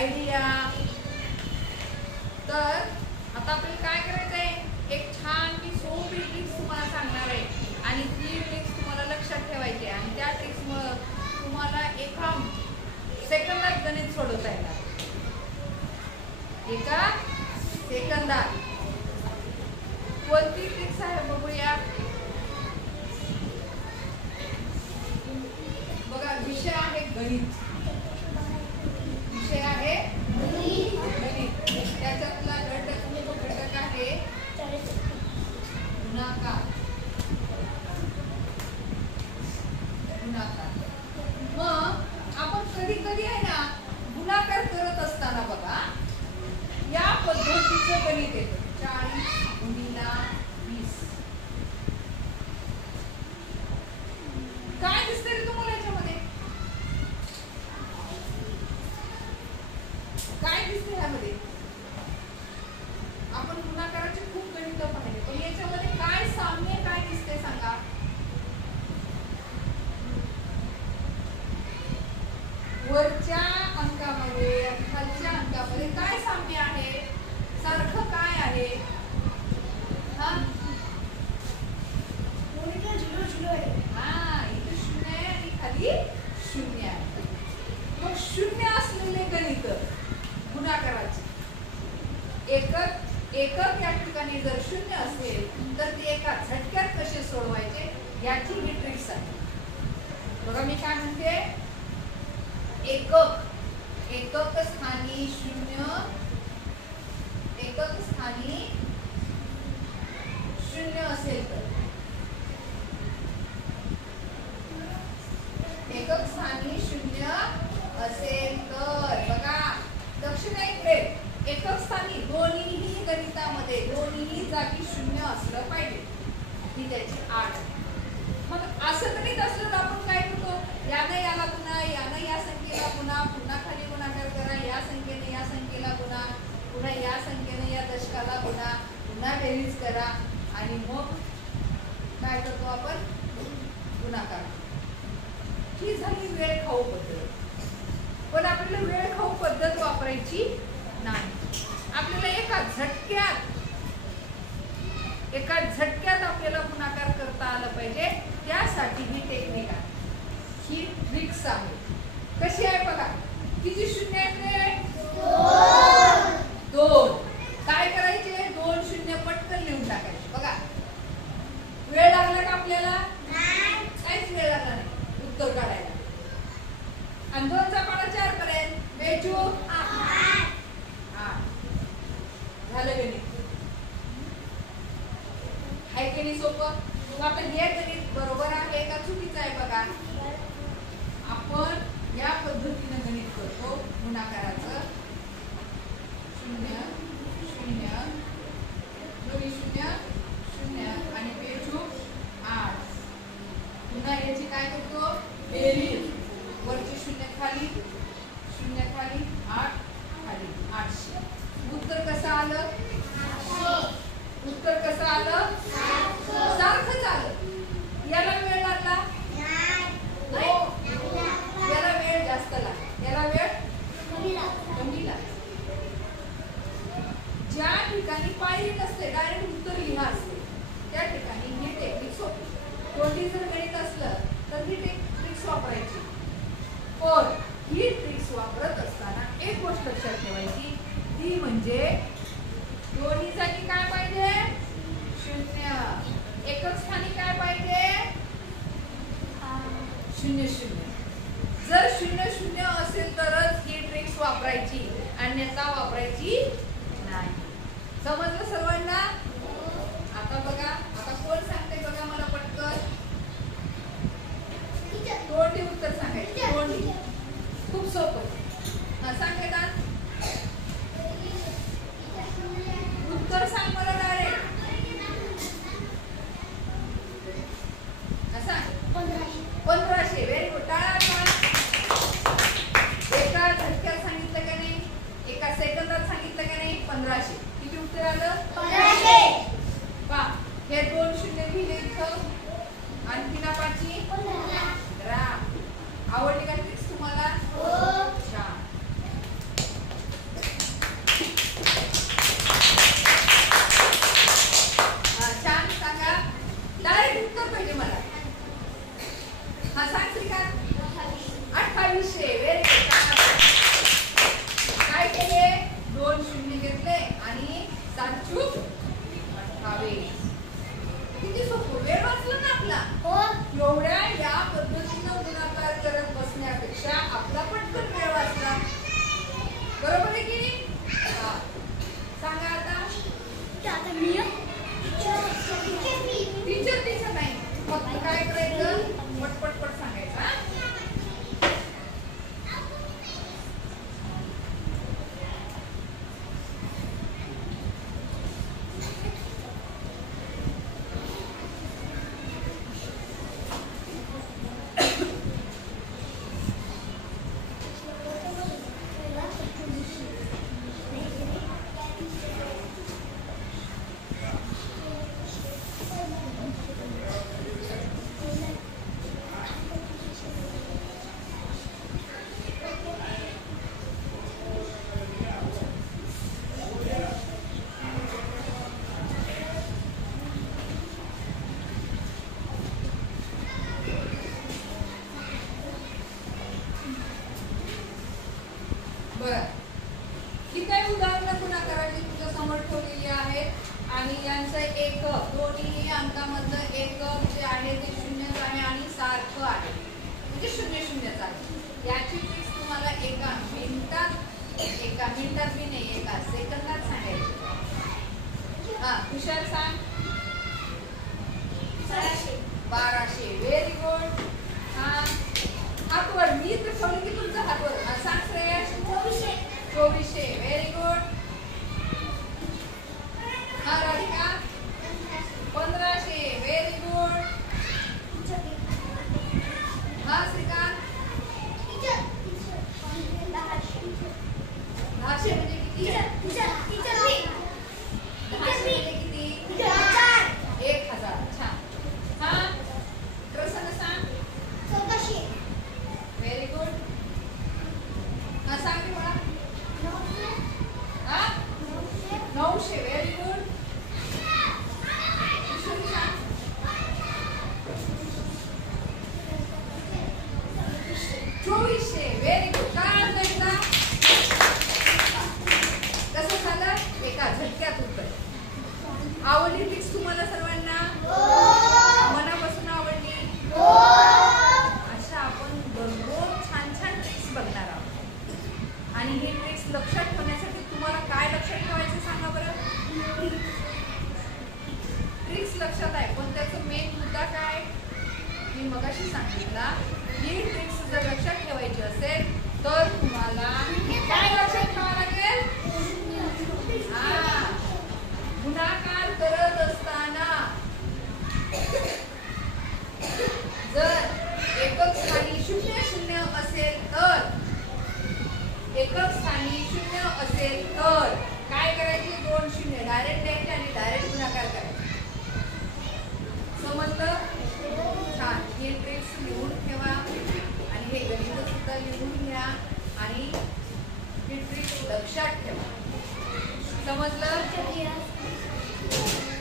Idea. तर आता आपल्याला काय करायचं आहे, एक छान की सोपी ट्रिक्स तुम्हाला सांगणार आहे आणि ती ट्रिक्स तुम्हाला लक्षात ठेवायची आहे आणि त्या ट्रिक्समुळे तुम्हाला एका सेकंदात गणित सोडवता येणार. एका सेकंदात. कोणती ट्रिक्स आहे बघूया. बघा, विषय आहे गणित. विषय आहे गणित. त्याच्यातला घटक आहे गुणाकार. मग आपण कधी कधी आहे ना गुणाकार करत असताना बघा या पद्धतीचं गणित येतं. 40 गुणिला 20. काय दिसतंय रे तुम्हाला याच्यामध्ये? काय दिसतंय यामध्ये? आपण गुणाकाराचे खूप गणित पाहिले, पण याच्यामध्ये काय साम्य काय दिसतंय सांगा. वरच्या अंकामध्ये आणि खालच्या अंकामध्ये काय साम्य आहे? सारखं काय आहे? हा, इथे 0 आहे. हा, इथे 0 आहे आणि खाली 0 आहे. मग 0 असलेले गणित गुणाकाराचे एकक या ठिकाणी जर 0 असेल तर ते एका झटक्यात कसे सोडवायचे याची ही ट्रिक्स आहे. बघा मी काय म्हणते, एकक स्थानी 0, एकक स्थानी 0 असेल तर एकक स्थानी 0 असेल तर बघा लक्ष द्या इकडे. एकक स्थानी दोन्हीही गणितामध्ये दोन्हीही जागी 0 असलं पाहिजे ही त्याची अट. मग असं गणित असलं तर आपण काय करतो, यानं याला गुणा, यानं या संख्येला गुणा, पुन्हा खाली गुणाकार करा, या संख्येने या संख्येला गुणा, पुन्हा या संख्येने या दशकाला गुणा, पुन्हा बेरीज करा आणि मग काय करतो आपण गुणाकार. ही झाली वेळ खाऊ पद्धत. पण आपल्याला वेळ खाऊ पद्धत वापरायची नाही. आपल्याला एका झटक्यात आपल्याला गुणाकार करता आलं पाहिजे. त्यासाठी ही टेक्निक आहे, ही ट्रिक्स आहे. कशी आहे बघा. किती 0 आहेत? 2. काय करायचे, 2 0 पटकन लिहून टाकायचे. बघा वेळ लागला का आपल्याला? काहीच वेळ लागला नाही उत्तर काढायला. आणि 2 चा पाढा 4 पर्यंत बेचू 8 झालं गणित. आहे की नाही सोपं? मग आपण हे गणित बरोबर आहे का चुकीचं आहे बघा. आपण या पद्धतीने गणित करतो गुणाकाराचं. 0 0 दोन्ही 0 0 आणि बेचू 8. पुन्हा याची काय करतो बेरीज. वरची 0 खाली 0 खाली 8 खाली 800. उत्तर कसं आलं? उत्तर कसं आलं? सारखंच आलं. याला वेळ लागला नाही, याला वेळ जास्त लागला, याला वेळ कमी लागला. ज्या ठिकाणी पायरी नसते डायरेक्ट उत्तर लिहा असते त्या ठिकाणी ही टेक्निक सोपी. कोणती जर गणित असलं तर ही ट्रिक्स वापरायची. पण ही ट्रिक्स वापरत असताना एक गोष्ट लक्षात ठेवायची, ती म्हणजे दोन्ही जागी काय पाहिजे 0. एकक स्थानी काय पाहिजे 0 0. जर 0 0 असेल तरच ही ट्रिक्स वापरायची, अन्यथा वापरायची नाही. समजलं सर्वांना? आता बघा, आता कोण सांगते बघा मला पटकन. तोंडी उत्तर सांगायचं. तोंडी खूप सोपं. सांगायला उत्तर सांग मला डायरेक्ट. असा 1500. Very good. टाळा. एका झटक्यात सांगितलं का नाही, एका सेकंदात सांगितलं का नाही? 1500. किती उत्तर आलं? 1500. पहा हे 2 0 लिहिले इथं आणि 3 5 15. आवडली का ट्रिक्स तुम्हाला? हो. छान. बरं, ही काही उदाहरणं गुणाकाराची तुझ्या समोर ठेवलेली आहेत आणि यांचं एकक दोन्ही अंकामधलं एकक जे आहे ते शून्यच आहे आणि सारखं आहे म्हणजे शून्य शून्यच आहे. याची ट्रिक्स तुम्हाला एका मिनिटात बी नाही एका सेकंदात सांगायची. हा हुशार सांग. 1200. Very good. हा हातवर मी तर ठेवलं की तुमचं हातवर. हा सांग श्रेयस. 2400. Very good. हा राधिका 1500. Very good. हा श्रीकांत 1000 म्हणजे किती? 1000 म्हणजे किती? 1000. छान. हा प्रसन्न सांग. 1400. Very good. हा सांग रे मला. 900. Very good. विष्णू सांग. 2400. Very good. काय अर्थ एकदा कसं झालं एका झटक्यात उत्तर. आवडली ट्रिक्स तुम्हाला सर्वांना? मनापासून आवडली? अशा आपण दररोज छान छान ट्रिक्स बघणार आहोत आणि हे ट्रिक्स लक्षात ठेवण्यासाठी तुम्हाला काय लक्षात ठेवायचं सांगा बरं. ट्रिक्स लक्षात आहे पण त्याचं मेन मुद्दा काय मी मगाशी सांगितला. ही ट्रिक्स जर लक्षात ठेवायची असेल तर तुम्हाला काय लक्षात ठेवावं लागेल? गुणाकार करत असताना जर एकक स्थानी 00 असेल तर काय करायचे? 2 शून्य डायरेक्ट द्यायचे आणि डायरेक्ट गुणाकार करायचे. समजलं? छान. हे ट्रिक्स लिहून ठेवा आणि हे गणित सुद्धा लिहून घ्या आणि हे ट्रिक्स लक्षात ठेवा. समजलं?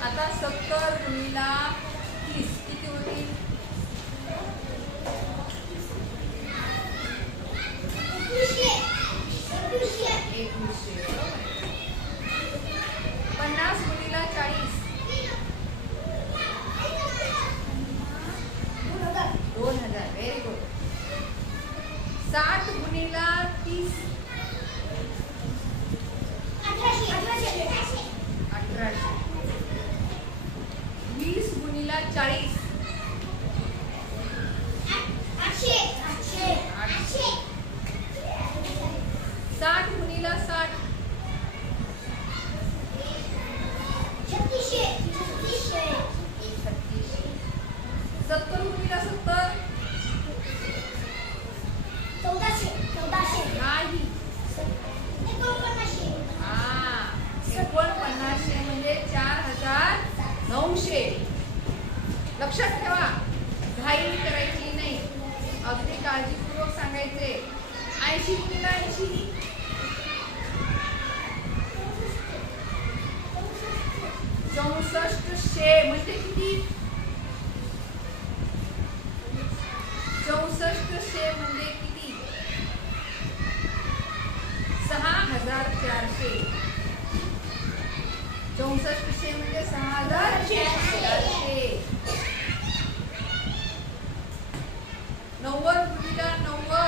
आता 70 गुणिला 30 किती होतील? 2100. 50 गुणिला 40 2000. Very good. 60 गुणिला 30 1800. 20 गुणिला 40 800. 60 गुणिला 60 3600. 70 गुणिला 70 1400. नाही 4900 म्हणजे 4900. लक्षात ठेवा घाई करायची नाही. अगदी काळजीपूर्वक सांगायचे. 80 गुणिला 80 6400 म्हणजे किती? 6400 म्हणजे किती? 6400. 6400 म्हणजे 6400. 90 गुणिला 90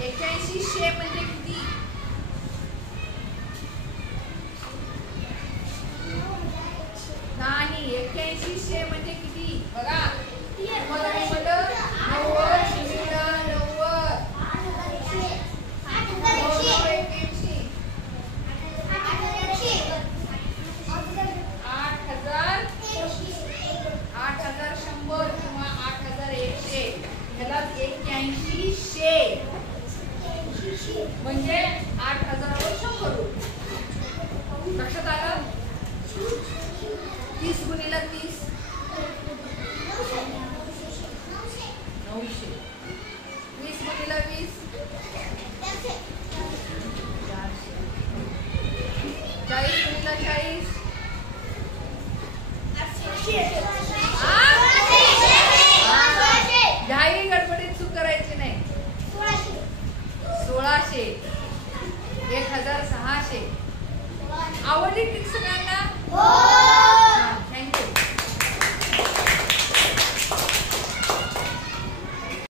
8100 म्हणजे किती? नाही 8100 म्हणजे किती? बघा मला 90 गुणिला 8100 किंवा 8100 ह्याला 8100 म्हणजे 8000 वर 100. लक्षात आलं? 30 गुणिला 30 900.